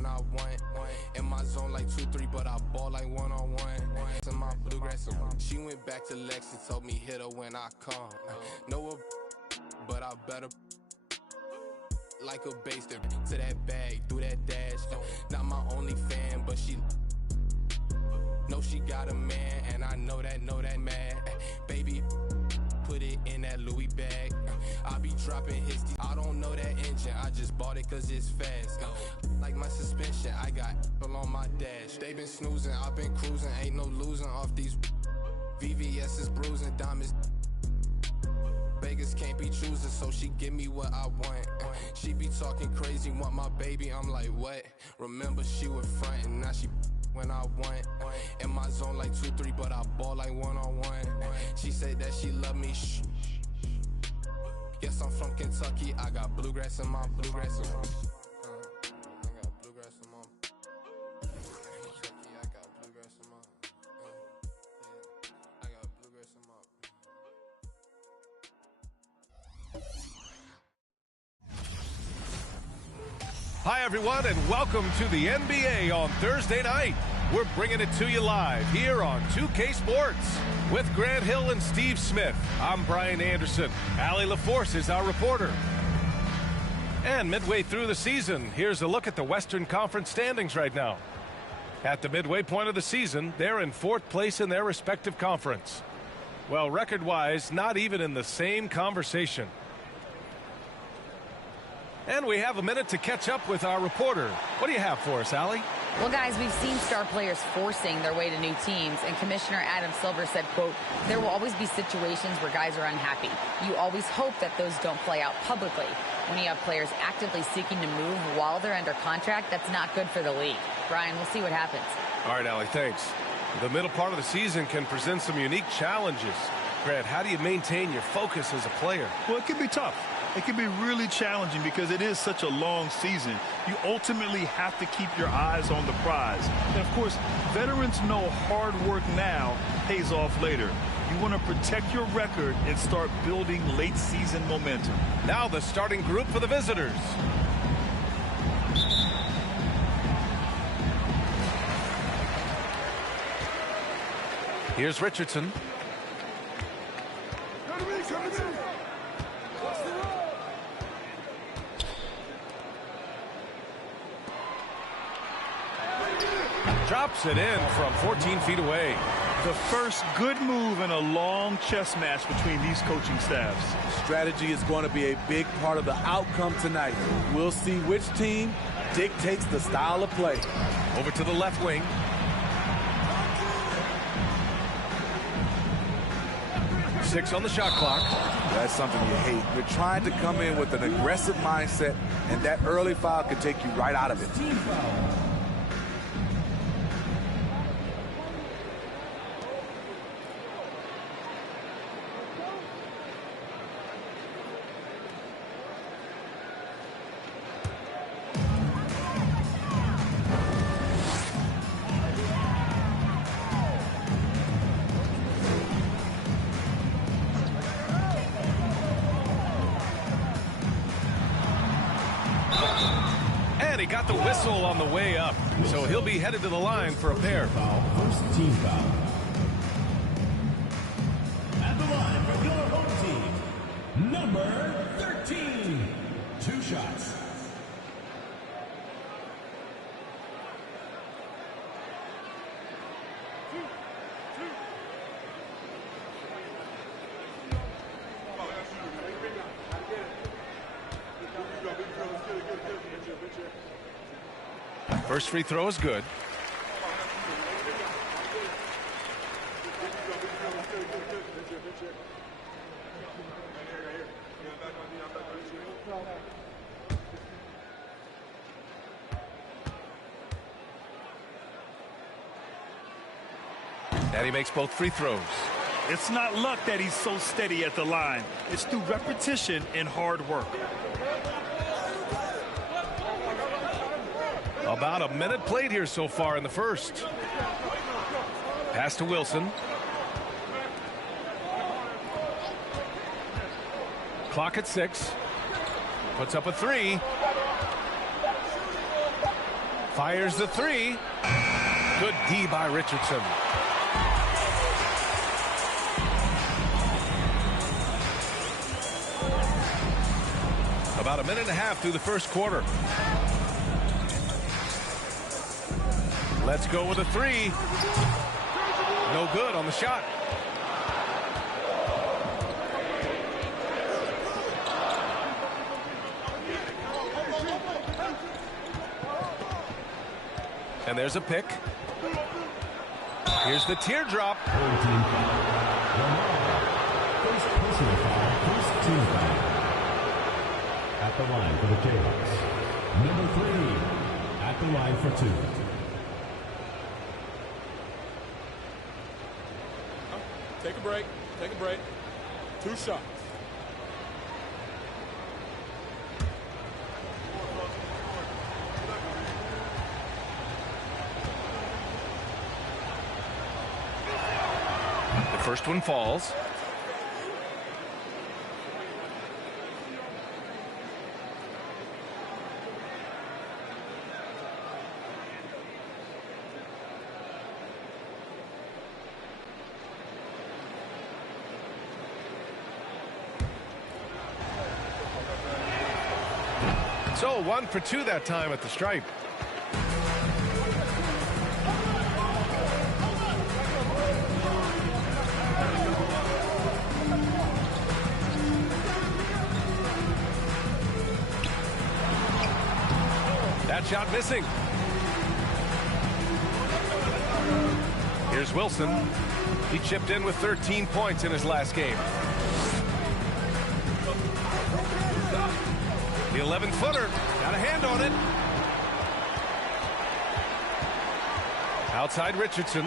when I want. In my zone like 2-3, but I ball like one-on-one. To my bluegrass, she went back to Lex and told me hit her when I come. Know her, but I better like a base to that bag, through that dash. Not my only fan, but she know she got a man, and I know that mad. Baby, put it in that Louis bag. I be dropping hits, I don't know that engine, I just bought it cause it's fast. Like my suspension, I got people on my dash. They been snoozing, I've been cruising, ain't no losing off these VVS is bruising, diamonds. Vegas can't be choosing, so she give me what I want. She be talking crazy, want my baby, I'm like, what? Remember she was frontin', now she when I want. In my zone like 2-3, but I ball like one-on-one. She said that she love me, shh. Yes, I'm from Kentucky, I got bluegrass in my bluegrass in my I got bluegrass in my Kentucky, I got bluegrass in my I got bluegrass in my Hi, everyone, and welcome to the NBA on Thursday night. We're bringing it to you live here on 2K Sports. With Grant Hill and Steve Smith, I'm Brian Anderson. Allie LaForce is our reporter. And midway through the season, here's a look at the Western Conference standings right now. At the midway point of the season, they're in 4th place in their respective conference. Well, record-wise, not even in the same conversation. And we have a minute to catch up with our reporter. What do you have for us, Allie? Well, guys, we've seen star players forcing their way to new teams, and Commissioner Adam Silver said, quote, there will always be situations where guys are unhappy. You always hope that those don't play out publicly. When you have players actively seeking to move while they're under contract, that's not good for the league. Brian, we'll see what happens. All right, Allie, thanks. The middle part of the season can present some unique challenges. Grant, how do you maintain your focus as a player? Well, it can be tough. It can be really challenging because it is such a long season. You ultimately have to keep your eyes on the prize. And, of course, veterans know hard work now pays off later. You want to protect your record and start building late-season momentum. Now the starting group for the visitors. Here's Richardson. Drops it in from 14 feet away. The first good move in a long chess match between these coaching staffs. Strategy is going to be a big part of the outcome tonight. We'll see which team dictates the style of play. Over to the left wing. Six on the shot clock. That's something you hate. You're trying to come in with an aggressive mindset, and that early foul can take you right out of it. Team foul. He got the whistle on the way up, so he'll be headed to the line for a pair. First team foul. At the line for your home team, number 13. 2 shots. First free throw is good. And he makes both free throws. It's not luck that he's so steady at the line. It's through repetition and hard work. About a minute played here so far in the first. Pass to Wilson. Clock at 6. Puts up a 3. Fires the three. Good D by Richardson. About a minute and a half through the first quarter. Let's go with a three. No good on the shot. And there's a pick. Here's the teardrop. First personal foul, first team foul. At the line for the Jayhawks. Number 3 at the line for 2. Take a break. Take a break. 2 shots. The first one falls. So 1 for 2 that time at the stripe. That shot missing. Here's Wilson. He chipped in with 13 points in his last game. The 11-footer got a hand on it. Outside Richardson.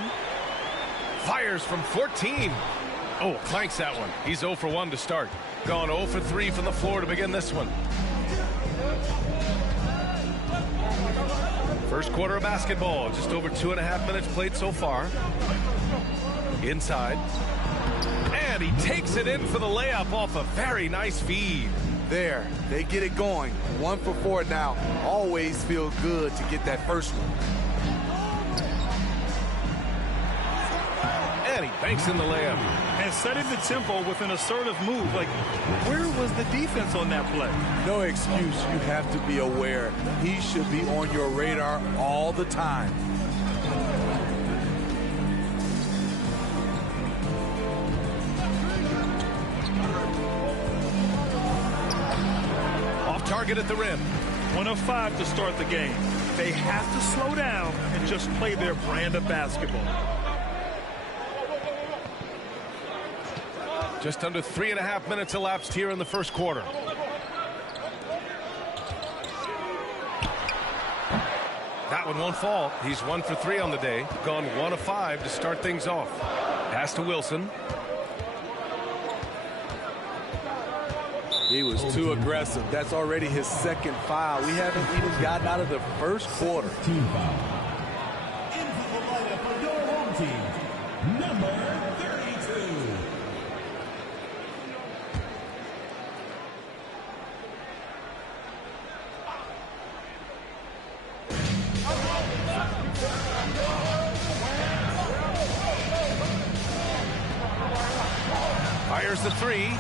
Fires from 14. Oh, clanks that one. He's 0 for 1 to start. Gone 0 for 3 from the floor to begin this one. First quarter of basketball. Just over 2.5 minutes played so far. Inside. And he takes it in for the layup off a very nice feed. There, they get it going. 1 for 4 now. Always feel good to get that first one. And he banks in the layup. And setting the tempo with an assertive move. Like, where was the defense on that play? No excuse. You have to be aware. He should be on your radar all the time. Target at the rim. 1 of 5 to start the game. They have to slow down and just play their brand of basketball. Just under 3.5 minutes elapsed here in the first quarter. That one won't fall. He's 1 for 3 on the day. Gone 1 of 5 to start things off. Pass to Wilson. He was too aggressive. That's already his second foul. We haven't even gotten out of the first quarter. Team foul. In for the lineup for your home team, number 32. Fires the three.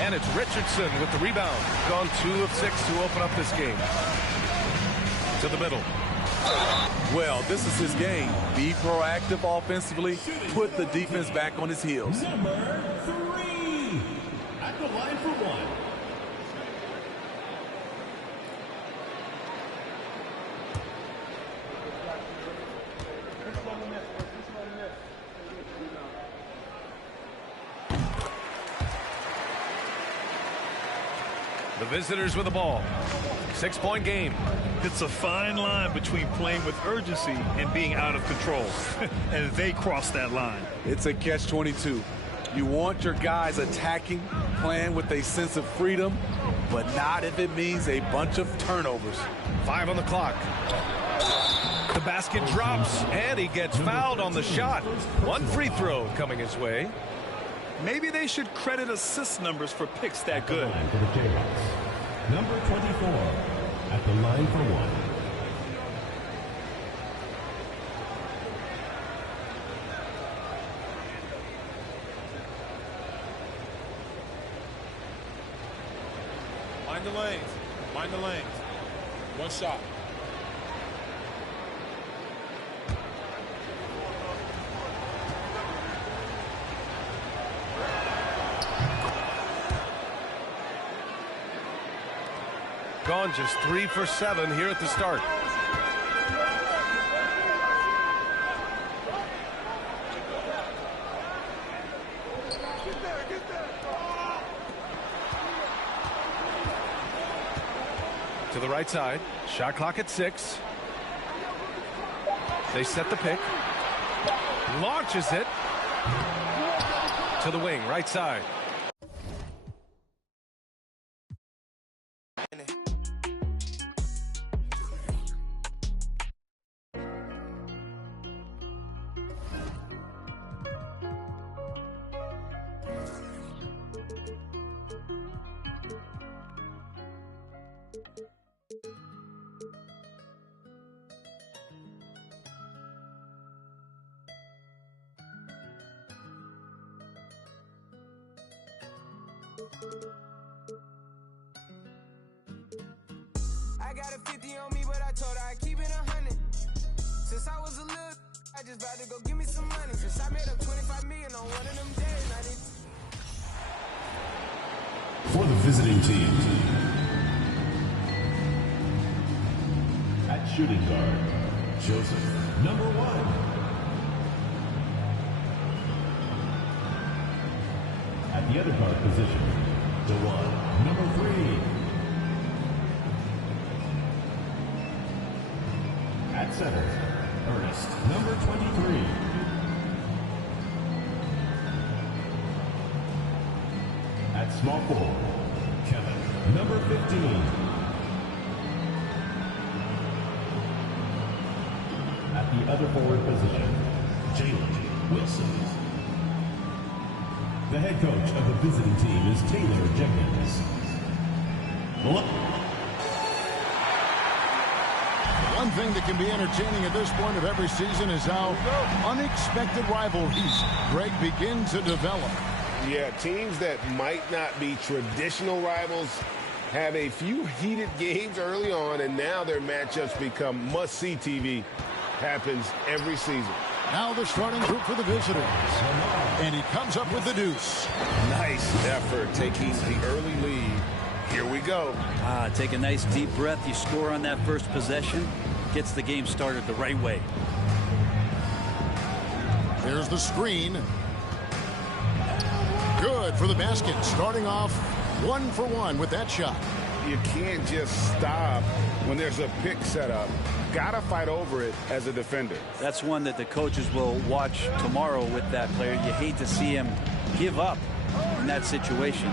And it's Richardson with the rebound. Gone 2 of 6 to open up this game. To the middle. Well, this is his game. Be proactive offensively. Put the defense back on his heels. Number 3 at the line for 1. The visitors with the ball. 6-point game. It's a fine line between playing with urgency and being out of control. And they cross that line. It's a catch-22. You want your guys attacking, playing with a sense of freedom, but not if it means a bunch of turnovers. 5 on the clock. The basket drops, and he gets fouled on the shot. 1 free throw coming his way. Maybe they should credit assist numbers for picks that good. For the Jayhawks, number 24 at the line for 1. Mind the lanes. Mind the lanes. One shot. Gone just 3 for 7 here at the start. To the right side. Shot clock at 6. They set the pick. Launches it. To the wing, right side. I got a 50 on me, but I told her I keep it 100. Since I was a little, I just about to go give me some money. Since I made up 25 million on one of them days, I need. For the visiting team, at shooting guard, Joseph, number 1. At the other guard position, DeJuan, number 3. At center, Ernest, number 23. At small forward, Kevin, number 15. At the other forward position, Jalen Wilson. The head coach of the visiting team is Taylor Jenkins. One thing that can be entertaining at this point of every season is how unexpected rivalries, Greg, begin to develop. Yeah, teams that might not be traditional rivals have a few heated games early on, and now their matchups become must-see TV. Happens every season. Now the starting group for the visitors. And he comes up with the deuce. Nice effort taking the early lead. Here we go. Take a nice deep breath. You score on that first possession. Gets the game started the right way. There's the screen. Good for the basket. Starting off 1 for 1 with that shot. You can't just stop when there's a pick set up. Gotta fight over it as a defender. That's one that the coaches will watch tomorrow with that player. You hate to see him give up in that situation.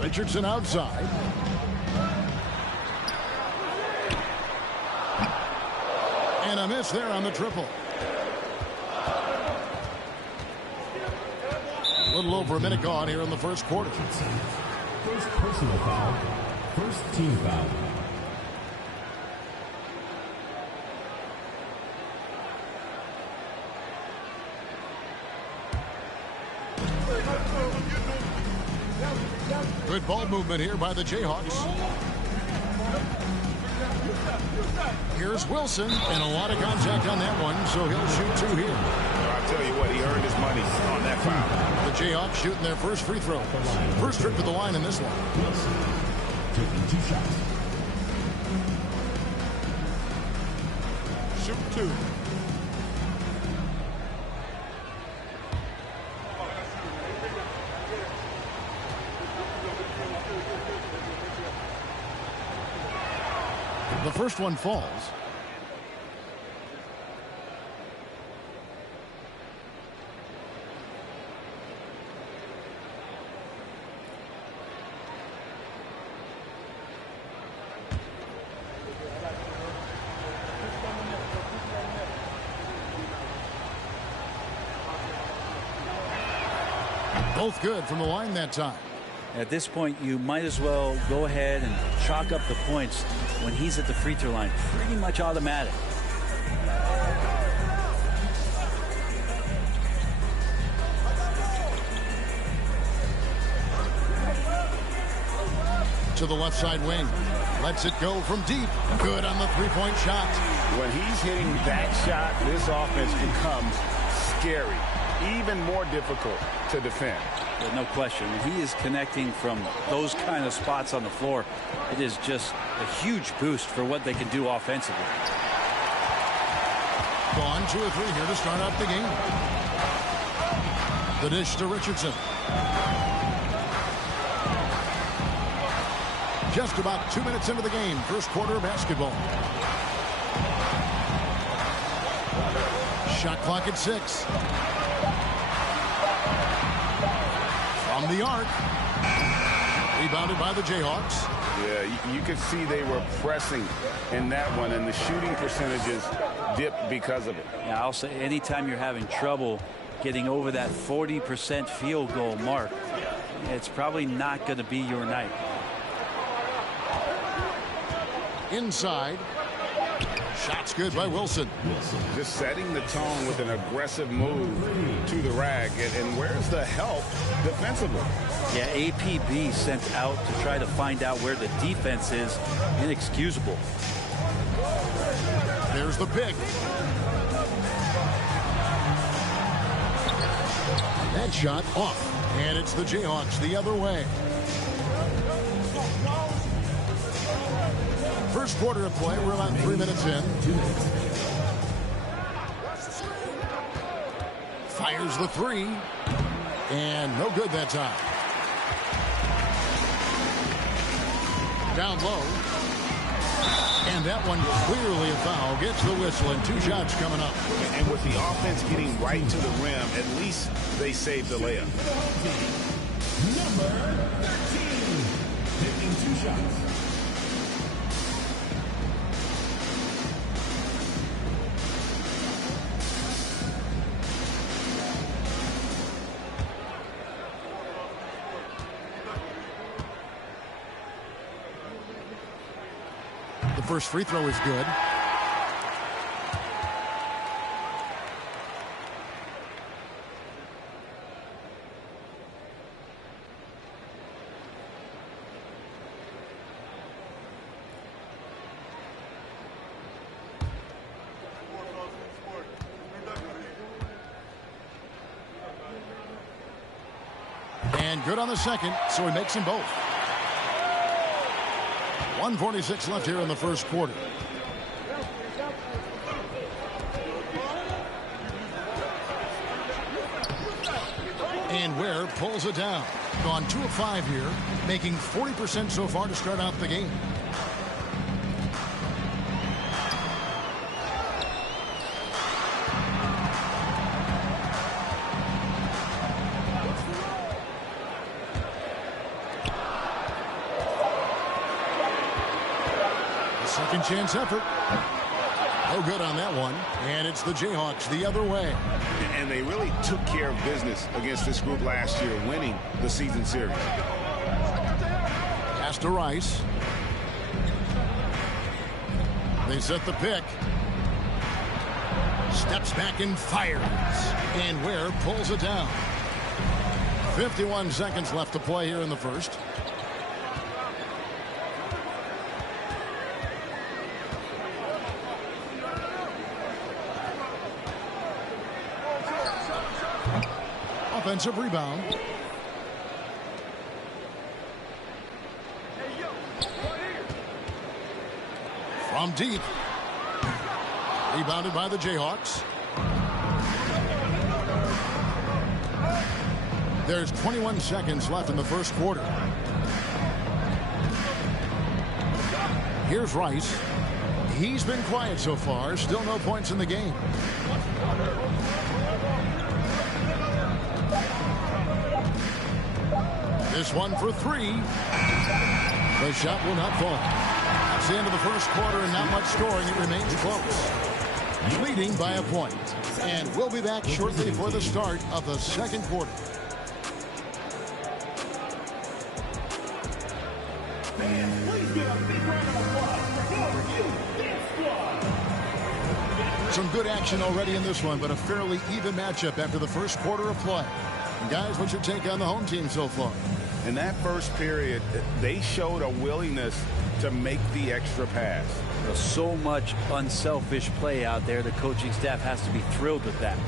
Richardson outside. And a miss there on the triple. A little over a minute gone here in the first quarter. First personal foul. First team foul. Good ball movement here by the Jayhawks. Here's Wilson, and a lot of contact on that one, so he'll shoot 2 here. I'll tell you what, he earned his money on that foul. The Jayhawks shooting their first free throw. First trip to the line in this one. Wilson taking 2 shots. Shoot 2. The first one falls. Both good from the line that time. At this point, you might as well go ahead and chalk up the points when he's at the free throw line. Pretty much automatic. to the left side wing. Lets it go from deep. Good on the three-point shot. When he's hitting that shot, this offense becomes scary, even more difficult to defend. Yeah, no question. He is connecting from those kind of spots on the floor. It is just a huge boost for what they can do offensively. Gone 2 or 3 here to start out the game. The dish to Richardson. Just about 2 minutes into the game. First quarter of basketball. Shot clock at 6. From the arc. Rebounded by the Jayhawks. Yeah, you could see they were pressing in that one, and the shooting percentages dipped because of it. Yeah, I'll say anytime you're having trouble getting over that 40% field goal mark, it's probably not going to be your night. Inside. Shots good by Wilson. Just setting the tone with an aggressive move to the rack. And where's the help defensively? Yeah, APB sent out to try to find out where the defense is. Inexcusable. There's the pick. That shot off. And it's the Jayhawks the other way. First quarter of play. We're about 3 minutes in. Fires the 3. And no good that time. Down low. And that one clearly a foul. Gets the whistle and 2 shots coming up. And with the offense getting right to the rim, at least they saved the layup. Number 13, taking 2 shots. The first free throw is good. And good on the second, so he makes them both. 1:46 left here in the first quarter. And Ware pulls it down. Gone 2 of 5 here, making 40% so far to start out the game. Second chance effort. No good on that one. And it's the Jayhawks the other way. And they really took care of business against this group last year, winning the season series. Pass to Rice. They set the pick. Steps back and fires. And Ware pulls it down. 51 seconds left to play here in the first. Offensive rebound. From deep. Rebounded by the Jayhawks. There's 21 seconds left in the first quarter. Here's Rice. He's been quiet so far. Still no points in the game. This one for 3. The shot will not fall. That's the end of the first quarter and not much scoring. It remains close. Leading by a point. And we'll be back shortly for the start of the second quarter. Some good action already in this one, but a fairly even matchup after the first quarter of play. And guys, what's your take on the home team so far? In that first period, they showed a willingness to make the extra pass. So much unselfish play out there. The coaching staff has to be thrilled with that.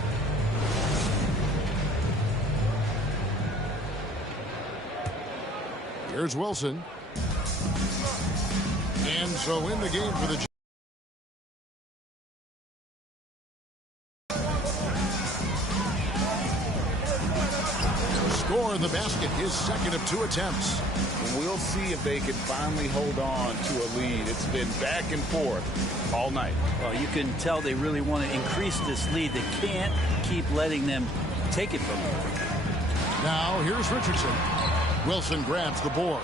Here's Wilson. And so in the game for the score the basket, his second of 2 attempts. We'll see if they can finally hold on to a lead. It's been back and forth all night. Well, you can tell they really want to increase this lead. They can't keep letting them take it from them. Now here's Richardson. Wilson grabs the board.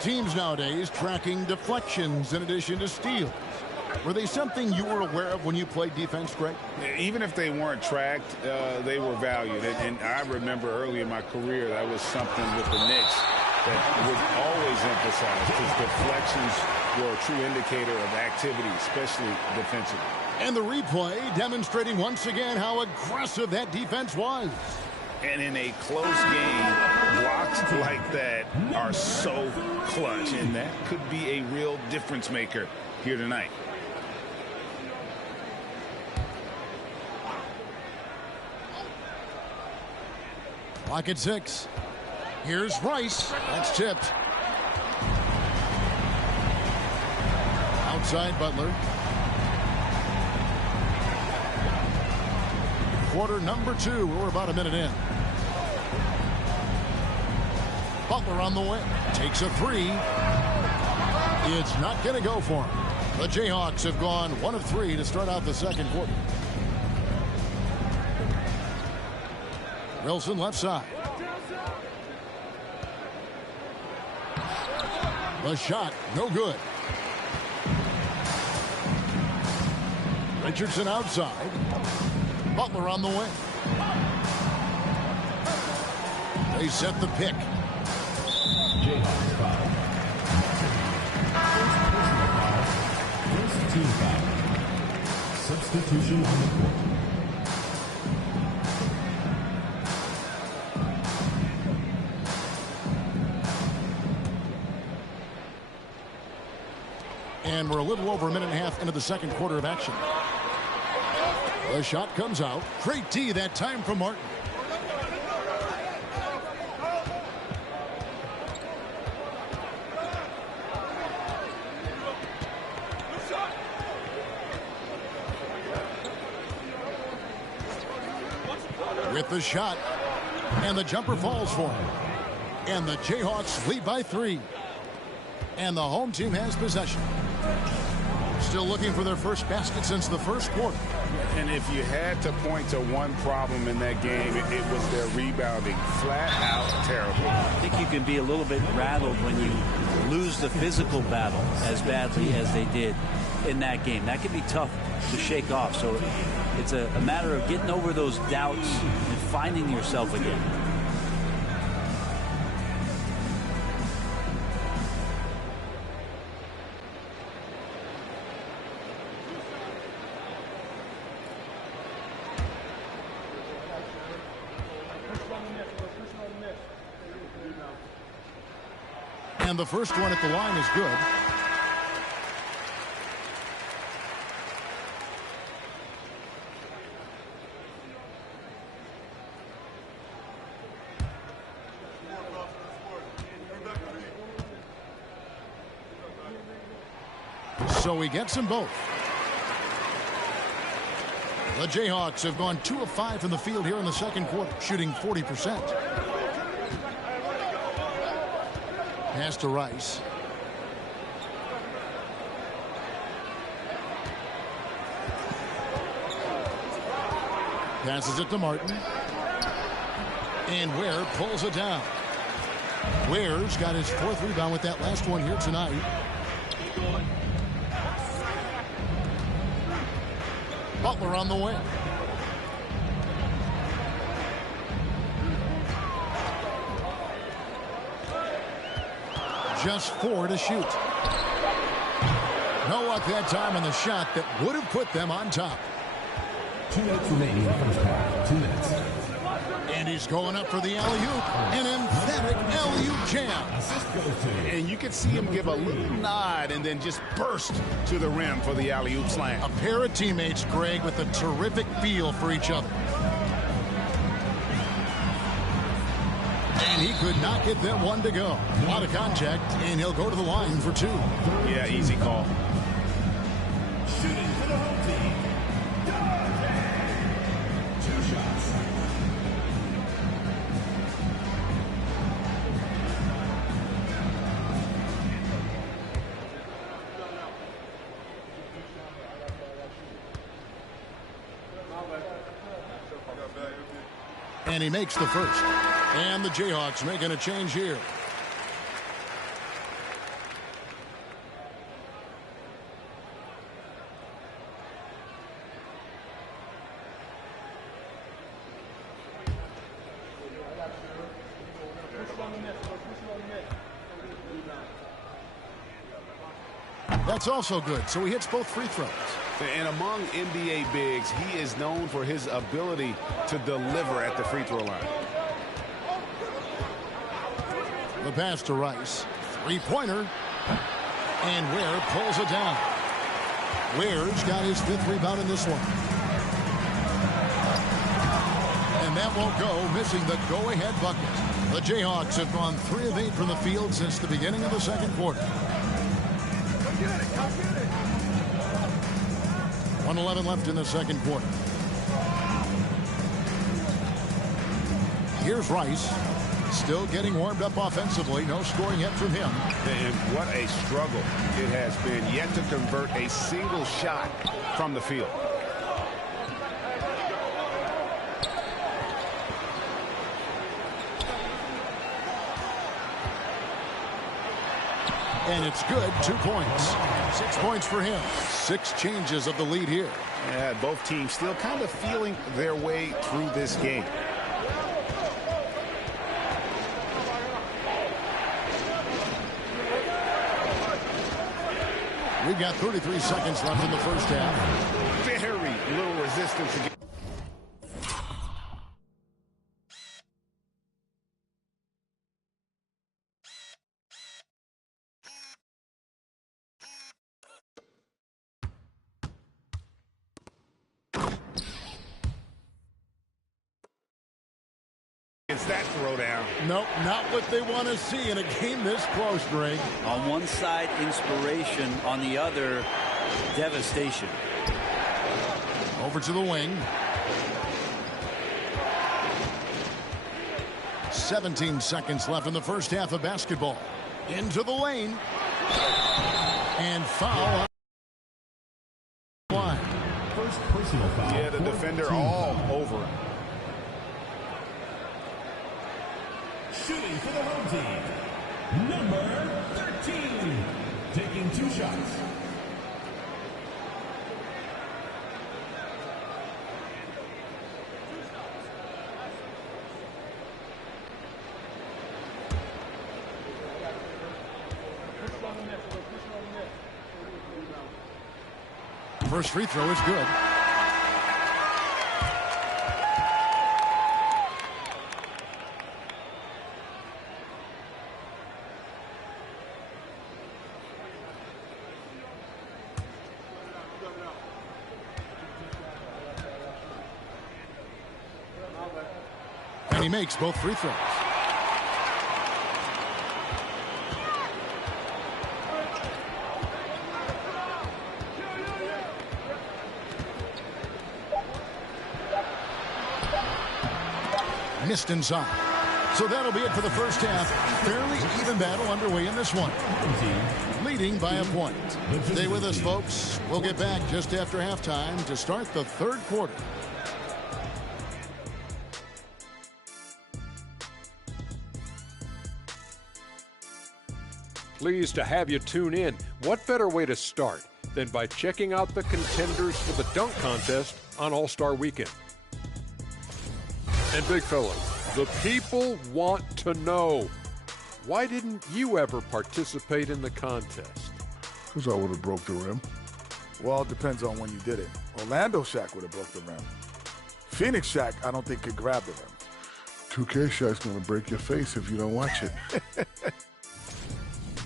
Teams nowadays tracking deflections in addition to steals. Were they something you were aware of when you played defense, Greg? Even if they weren't tracked, they were valued. And I remember early in my career, that was something with the Knicks that would always emphasize, because deflections were a true indicator of activity, especially defensively. And the replay demonstrating once again how aggressive that defense was. And in a close game, blocks like that are so clutch, and that could be a real difference maker here tonight. Clock at 6. Here's Rice. That's tipped. Outside Butler. Quarter number 2. We're about a minute in. Butler on the way. Takes a 3. It's not going to go for him. The Jayhawks have gone 1 of 3 to start out the second quarter. Wilson left side. The shot, no good. Richardson outside. Butler on the wing. They set the pick. Jayhawks foul. First team foul. Substitution on the court. And we're a little over a minute and a half into the second quarter of action. The shot comes out. Great D that time from Martin. With the shot. And the jumper falls for him. And the Jayhawks lead by 3. And the home team has possession. Still looking for their first basket since the first quarter. And if you had to point to one problem in that game, it was their rebounding. Flat out terrible. I think you can be a little bit rattled when you lose the physical battle as badly as they did in that game. That can be tough to shake off. So it's a matter of getting over those doubts and finding yourself again. And the first one at the line is good. So he gets them both. The Jayhawks have gone 2 of 5 from the field here in the second quarter, shooting 40%. Pass to Rice. Passes it to Martin. And Ware pulls it down. Ware's got his 4th rebound with that last one here tonight. Butler on the wing. Just 4 to shoot. No luck that time on the shot that would have put them on top. 2 minutes remaining in the first half. 2 minutes. And And he's going up for the alley-oop. An emphatic alley-oop jam. And you can see him give a little nod and then just burst to the rim for the alley-oop slam. A pair of teammates, Greg, with a terrific feel for each other. And he could not get that one to go. A lot of contact, and he'll go to the line for 2. Yeah, easy call. Shooting for the home team. 2 shots. And he makes the first. And the Jayhawks making a change here. That's also good, so he hits both free throws. And among NBA bigs, he is known for his ability to deliver at the free throw line. The pass to Rice. 3-pointer. And Ware pulls it down. Ware's got his 5th rebound in this one. And that won't go, missing the go-ahead bucket. The Jayhawks have gone 3 of 8 from the field since the beginning of the second quarter. 1:11 left in the second quarter. Here's Rice. Still getting warmed up offensively. No scoring yet from him. And what a struggle it has been yet to convert a single shot from the field. And it's good. 2 points. 6 points for him. 6 changes of the lead here. Yeah, both teams still kind of feeling their way through this game. We've got 33 seconds left in the first half. Very little resistance again. It's that throwdown. Nope, not what they want to see in a game this close, Greg. On one side, inspiration. On the other, devastation. Over to the wing. 17 seconds left in the first half of basketball. Into the lane. And foul. Line. First personal foul. Yeah, the defender all over him. Shooting for the home team. Number 13. Taking 2 shots. First free throw is good. And he makes both free throws. Missed inside. So that'll be it for the first half. Fairly even battle underway in this one. Leading by a point. Stay with us, folks. We'll get back just after halftime to start the third quarter. Pleased to have you tune in. What better way to start than by checking out the contenders for the dunk contest on All-Star Weekend? And big fella, the people want to know, why didn't you ever participate in the contest? Because I would have broke the rim. Well, it depends on when you did it. Orlando Shaq would have broke the rim. Phoenix Shaq, I don't think could grab the rim. 2K shot's going to break your face if you don't watch it.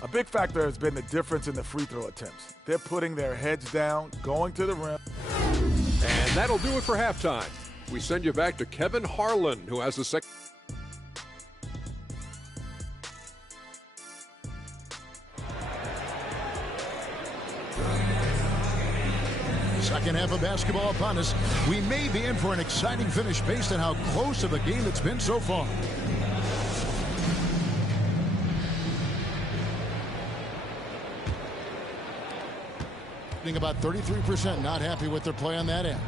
A big factor has been the difference in the free throw attempts. They're putting their heads down, going to the rim. And that'll do it for halftime. We send you back to Kevin Harlan, who has the second. Second half of basketball upon us. We may be in for an exciting finish based on how close of a game it's been so far. About 33% not happy with their play on that end.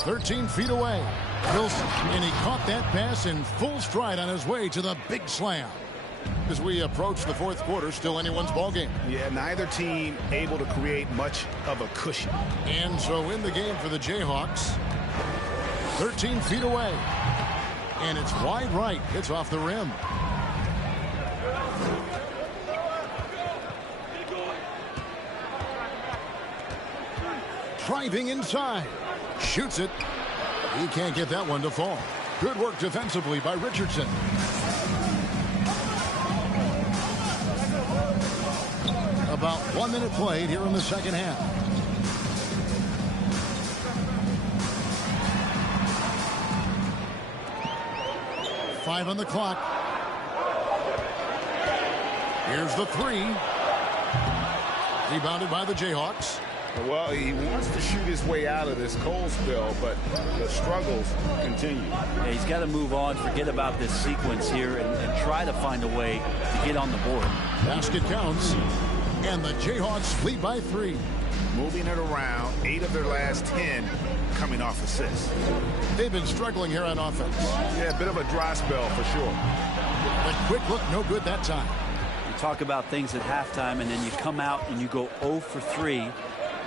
"13 feet away. Wilson, and he caught that pass in full stride on his way to the big slam." As we approach the fourth quarter, still anyone's ball game. Yeah, neither team able to create much of a cushion. And so in the game for the Jayhawks, 13 feet away. And it's wide right. It's off the rim. Driving inside. Shoots it. He can't get that one to fall. Good work defensively by Richardson. About 1 minute played here in the second half. Five on the clock. Here's the three. Rebounded by the Jayhawks. Well, he wants to shoot his way out of this cold spell, but the struggles continue. Yeah, he's got to move on, forget about this sequence here, and try to find a way to get on the board. Basket counts, and the Jayhawks lead by 3. Moving it around, 8 of their last 10 coming off assists. They've been struggling here on offense. Yeah, a bit of a dry spell for sure. But quick look, no good that time. You talk about things at halftime, and then you come out and you go 0 for 3.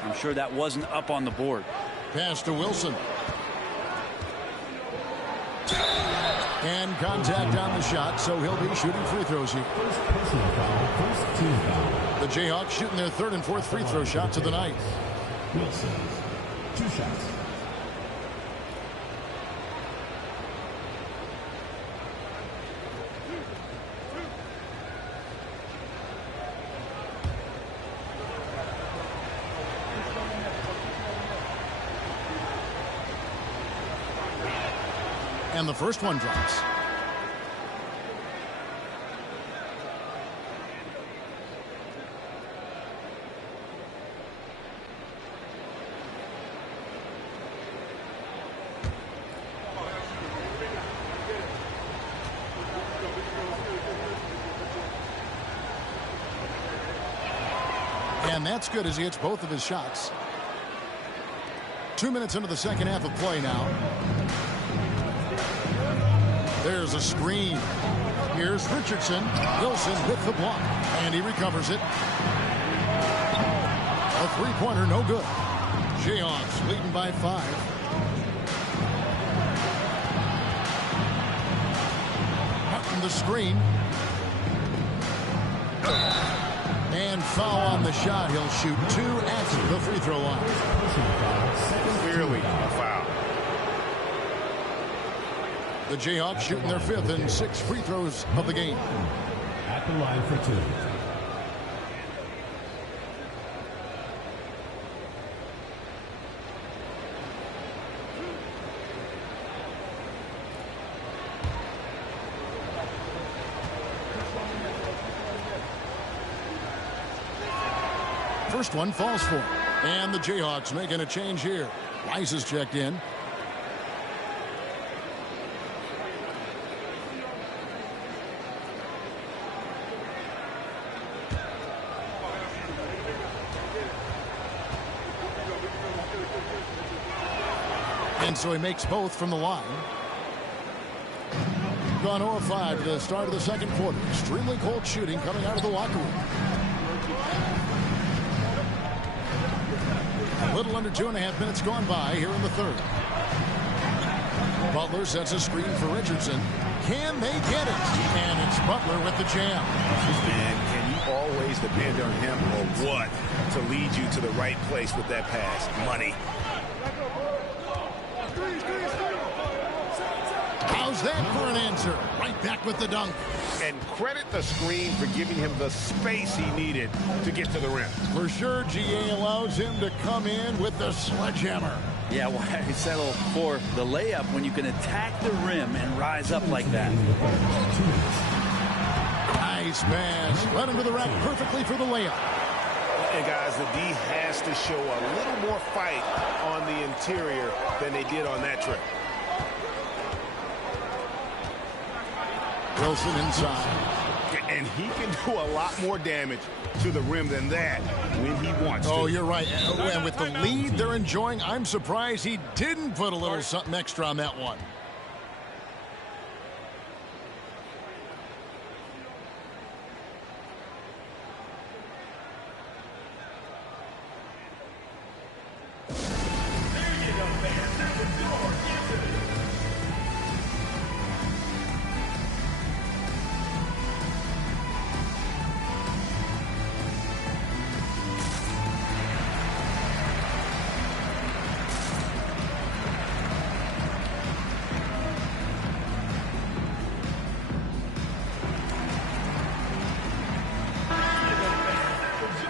I'm sure that wasn't up on the board. Pass to Wilson. And contact on the shot, so he'll be shooting free throws here. The Jayhawks shooting their third and fourth free throw shots of the night. Wilson, 2 shots. And the first one drops. And that's good as he hits both of his shots. 2 minutes into the second half of play now. There's a screen. Here's Richardson. Wilson with the block. And he recovers it. A three-pointer, no good. Jayhawks leading by 5. Hutton the screen. And foul on the shot. He'll shoot 2 at the free throw line. Clearly a foul. The Jayhawks shooting their 5th and 6th free throws of the game. At the line for 2. First one falls for him. And the Jayhawks making a change here. Rice is checked in. And so he makes both from the line. Gone 0 of 5 to the start of the second quarter. Extremely cold shooting coming out of the locker room. A little under 2.5 minutes gone by here in the third. Butler sets a screen for Richardson. Can they get it? And it's Butler with the jam. Man, can you always depend on him or what to lead you to the right place with that pass? Money. How's that for an answer? Right back with the dunk. And credit the screen for giving him the space he needed to get to the rim. For sure, GA allows him to come in with the sledgehammer. Yeah, why settle for the layup when you can attack the rim and rise up like that? Nice pass. Led him to the rack perfectly for the layup. And guys, the D has to show a little more fight on the interior than they did on that trip. Wilson inside. And he can do a lot more damage to the rim than that when he wants to. Oh, you're right. And with the lead they're enjoying, I'm surprised he didn't put a little something extra on that one.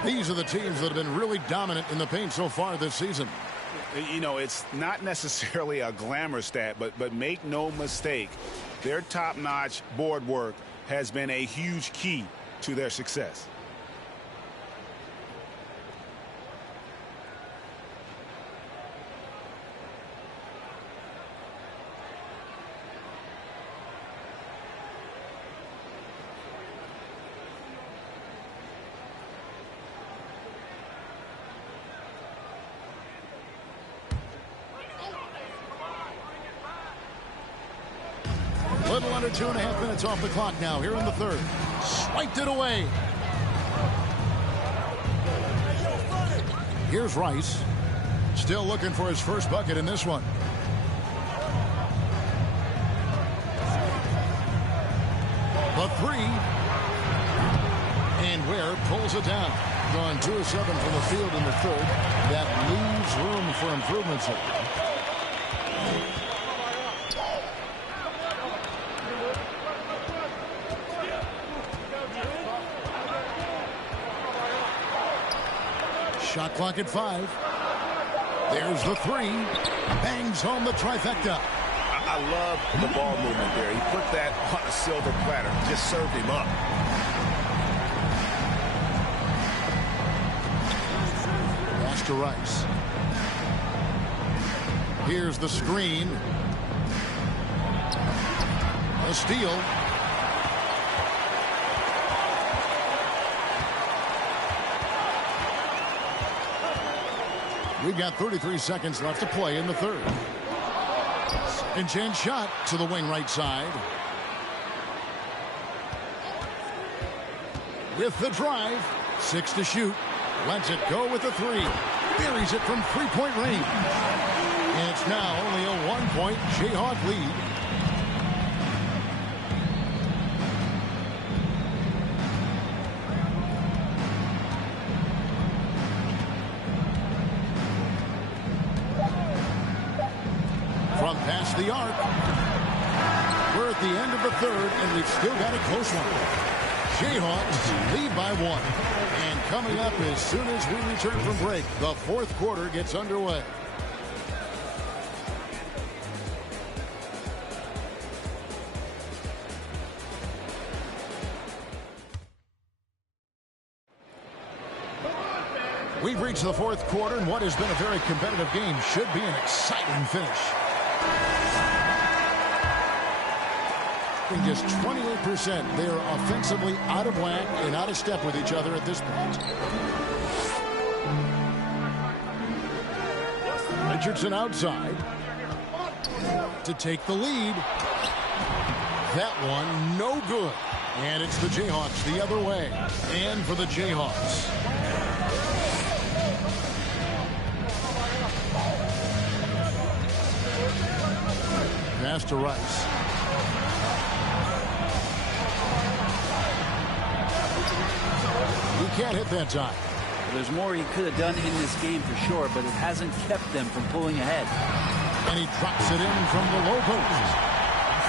These are the teams that have been really dominant in the paint so far this season. You know, it's not necessarily a glamour stat, but make no mistake, their top-notch board work has been a huge key to their success. Little under 2.5 minutes off the clock now here in the third. Swiped it away. Here's Rice. Still looking for his first bucket in this one. The three. And Ware pulls it down. Gone 2 of 7 from the field in the third. That leaves room for improvements here. Shot clock at 5. There's the three. Bangs home the trifecta. I love the ball movement there. He put that on a silver platter. Just served him up. Pass to Rice. Here's the screen. A steal. We've got 33 seconds left to play in the third. Second chance shot to the wing right side. With the drive, 6 to shoot. Lets it go with the three. Buries it from three-point range. And it's now only a 1-point Jayhawk lead. From past the arc. We're at the end of the third, and we've still got a close one. Jayhawks lead by 1. And coming up as soon as we return from break, the fourth quarter gets underway. We've reached the fourth quarter, and what has been a very competitive game should be an exciting finish. Just 28%. They are offensively out of whack and out of step with each other at this point. Richardson outside to take the lead. That one no good. And it's the Jayhawks the other way. And for the Jayhawks. Pass to Rice. can't hit that time. Well, there's more he could have done in this game for sure, but it hasn't kept them from pulling ahead. And he drops it in from the low post.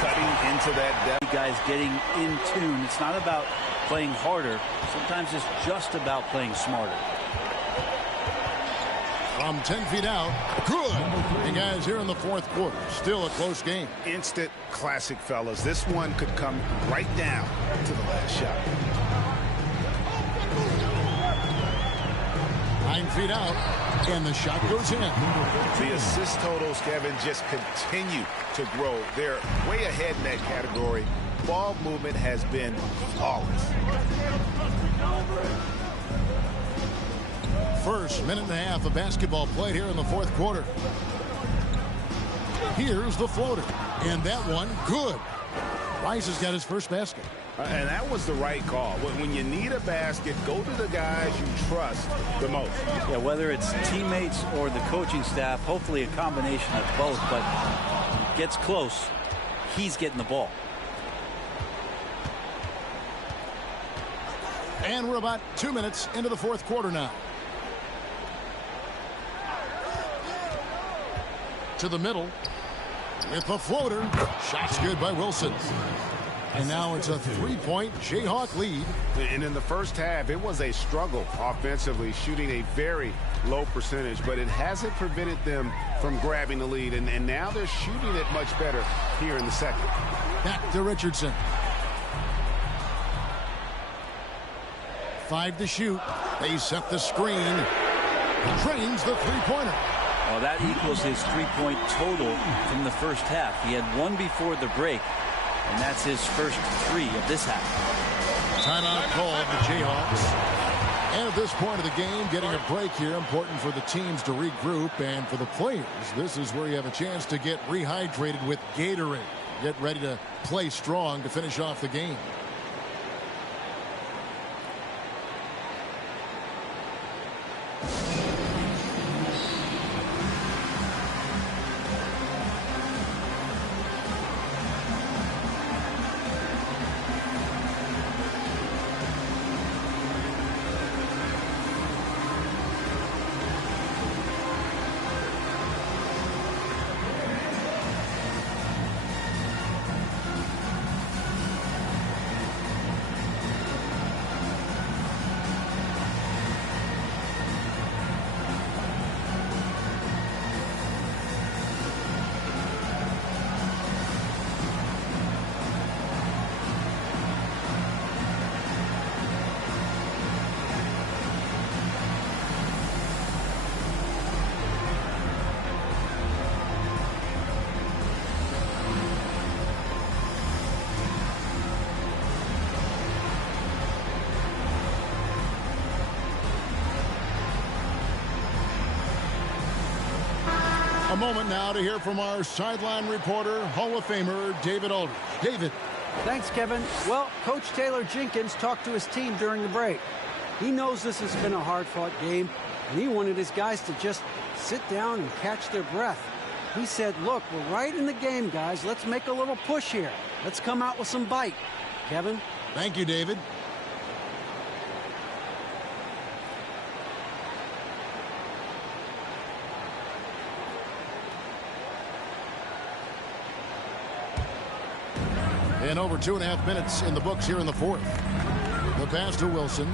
Cutting into that depth. Guys getting in tune. It's not about playing harder. Sometimes it's just about playing smarter. From 10 feet out, good. And guys, here in the fourth quarter, still a close game. Instant classic, fellas. This one could come right down to the last shot. 9 feet out, and the shot goes in. The assist totals, Kevin, just continue to grow. They're way ahead in that category. Ball movement has been flawless. First minute and a half of basketball played here in the fourth quarter. Here's the floater, and that one good. Rice has got his first basket. And that was the right call. When you need a basket, go to the guys you trust the most. Yeah, whether it's teammates or the coaching staff, hopefully a combination of both, but gets close, he's getting the ball. And we're about 2 minutes into the fourth quarter now. To the middle with the floater. Shot's good by Wilson. And now it's a three-point Jayhawk lead. And in the first half, it was a struggle offensively, shooting a very low percentage, but it hasn't prevented them from grabbing the lead. And now they're shooting it much better here in the second. Back to Richardson. 5 to shoot. They set the screen. Drains the three-pointer. Well, that equals his three-point total from the first half. He had one before the break, and that's his first 3 of this half. Timeout called the Jayhawks. And at this point of the game, getting a break here, important for the teams to regroup, and for the players, this is where you have a chance to get rehydrated with Gatorade. Get ready to play strong to finish off the game. A moment now to hear from our sideline reporter, Hall of Famer David Aldridge. David. Thanks, Kevin. Well, Coach Taylor Jenkins talked to his team during the break. He knows this has been a hard-fought game, and he wanted his guys to just sit down and catch their breath. He said, look, we're right in the game, guys. Let's make a little push here. Let's come out with some bite. Kevin? Thank you, David. And over 2.5 minutes in the books here in the fourth. The pass to Wilson.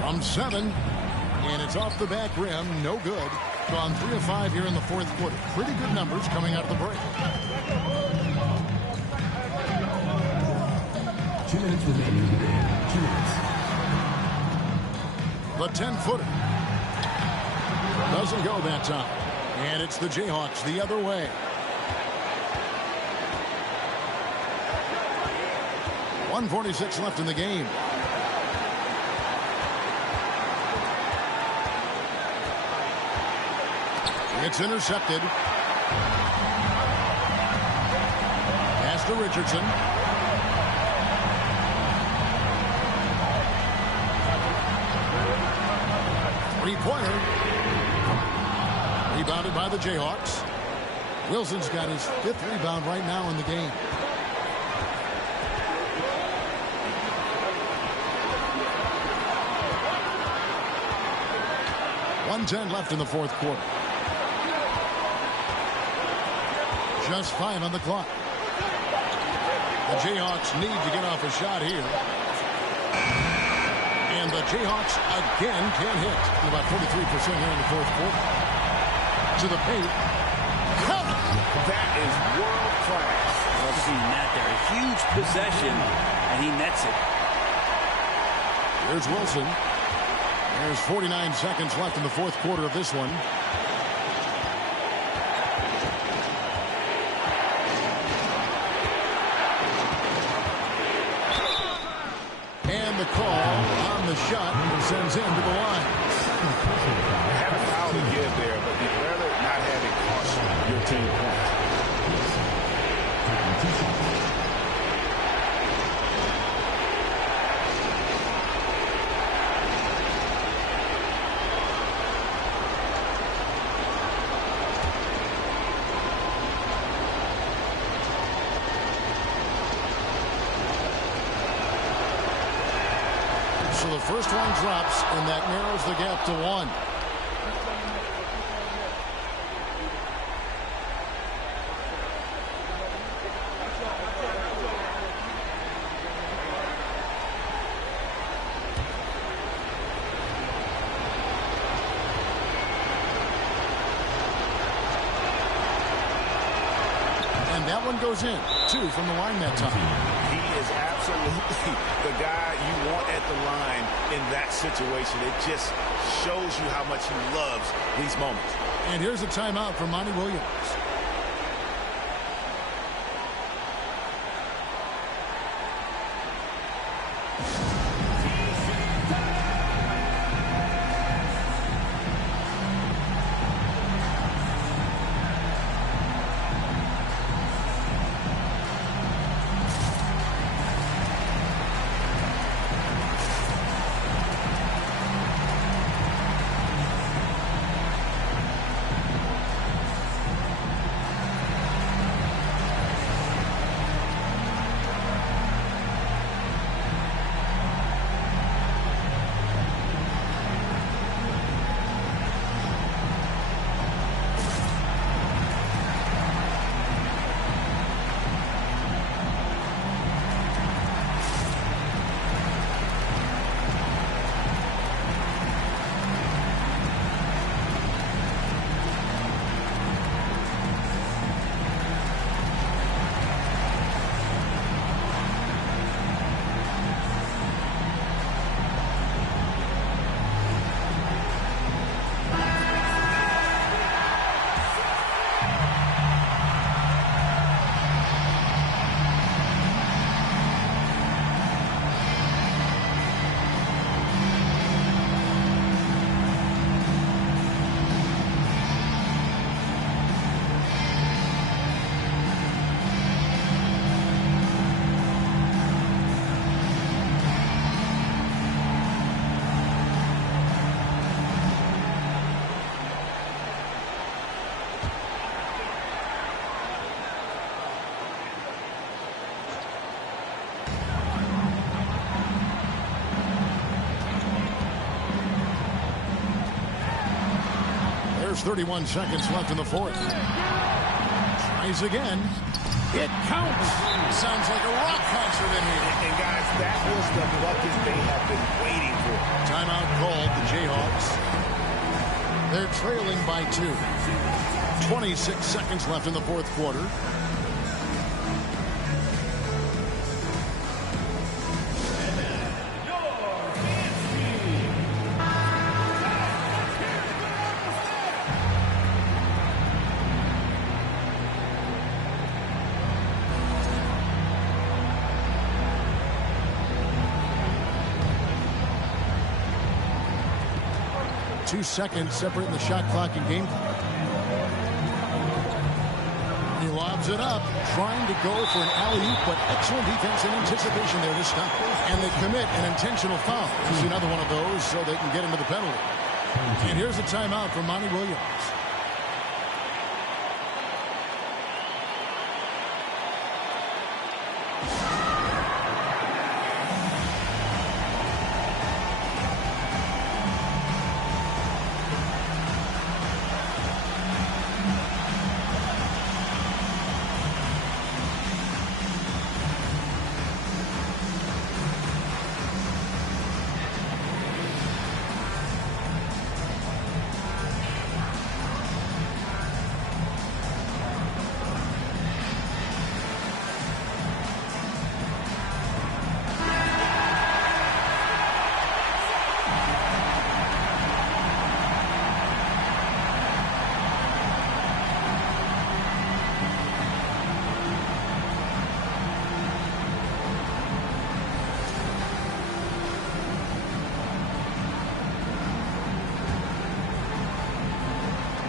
From 7. And it's off the back rim. No good. Gone 3 of 5 here in the fourth quarter. Pretty good numbers coming out of the break. 2 minutes remaining. 2 minutes. The 10-footer. Doesn't go that time. And it's the Jayhawks the other way. .146 left in the game. It's intercepted. Pass to Richardson. Three-pointer. Rebounded by the Jayhawks. Wilson's got his 5th rebound right now in the game. 1:10 left in the fourth quarter. Just 5 on the clock. The Jayhawks need to get off a shot here. And the Jayhawks again can't hit. About 43% here in the fourth quarter. To the paint. That is world class. I've seen that there. A huge possession, and he nets it. There's Wilson. There's 49 seconds left in the fourth quarter of this one. And the call on the shot sends him to the line. Had a foul to give there, but you'd rather not have it cost your team points. So the first one drops, and that narrows the gap to 1. And that one goes in. 2 from the line that time. He is absolutely the guy you want at the line in that situation. It just shows you how much he loves these moments. And here's a timeout from Monty Williams. There's 31 seconds left in the fourth. Tries again. It counts. Sounds like a rock concert in here. And guys, that was the bucket they have been waiting for. Timeout called the Jayhawks. They're trailing by 2. 26 seconds left in the fourth quarter. Two seconds separating the shot clock and game clock. He lobs it up, trying to go for an alley-oop, but excellent defense and anticipation there to stop. And they commit an intentional foul. This is another one of those so they can get into the penalty. And here's a timeout from Monty Williams.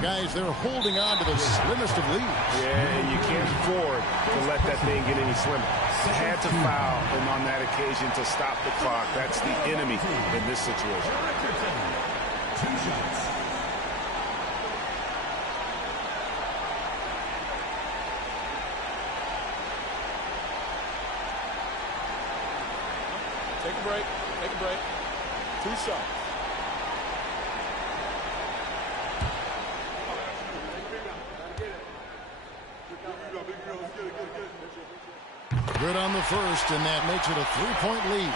Guys, they're holding on to the slimmest of leads. Yeah, and you can't afford to let that thing get any slimmer. Had to foul, and on that occasion to stop the clock. That's the enemy in this situation. 2 shots. Take a break. Take a break. 2 shots. Good on the first, and that makes it a 3-point lead.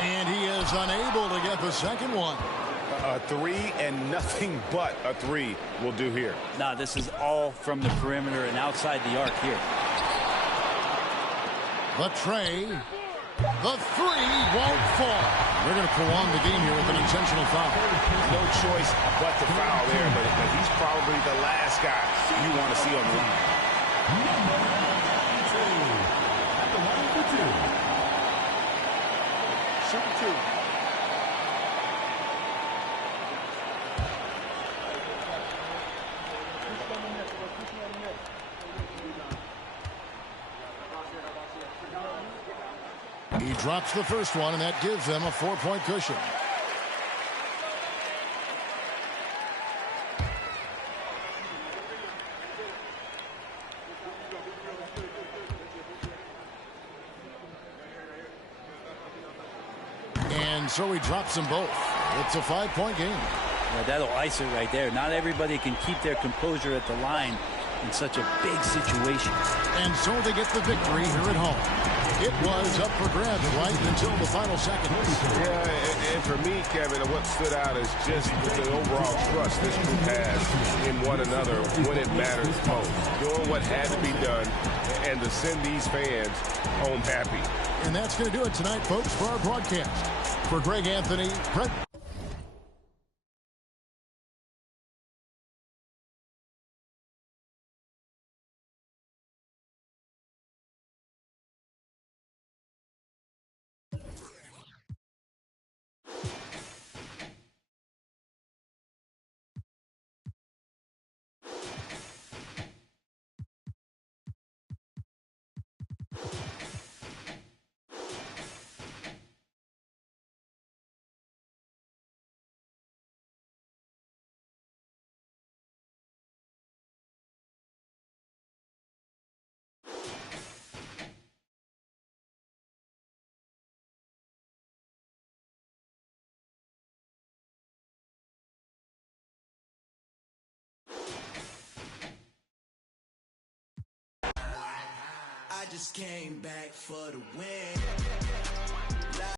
And he is unable to get the second one. A 3 and nothing but a 3 will do here. Nah, this is all from the perimeter and outside the arc here. The tray. The 3 won't fall. They're going to prolong the game here with an intentional foul. No choice but to foul there, but he's probably the last guy you want to see on the line. Number 2. At the line for 2. Shoot 2. He drops the first one, and that gives them a 4-point cushion. And so he drops them both. It's a 5-point game. Yeah, that'll ice it right there. Not everybody can keep their composure at the line in such a big situation. And so they get the victory here at home. It was up for grabs right until the final seconds. Yeah, and for me, Kevin, what stood out is just the overall trust this group has in one another when it matters most. Doing what had to be done and to send these fans home happy. And that's going to do it tonight, folks, for our broadcast. For Greg Anthony, Brett. I just came back for the win.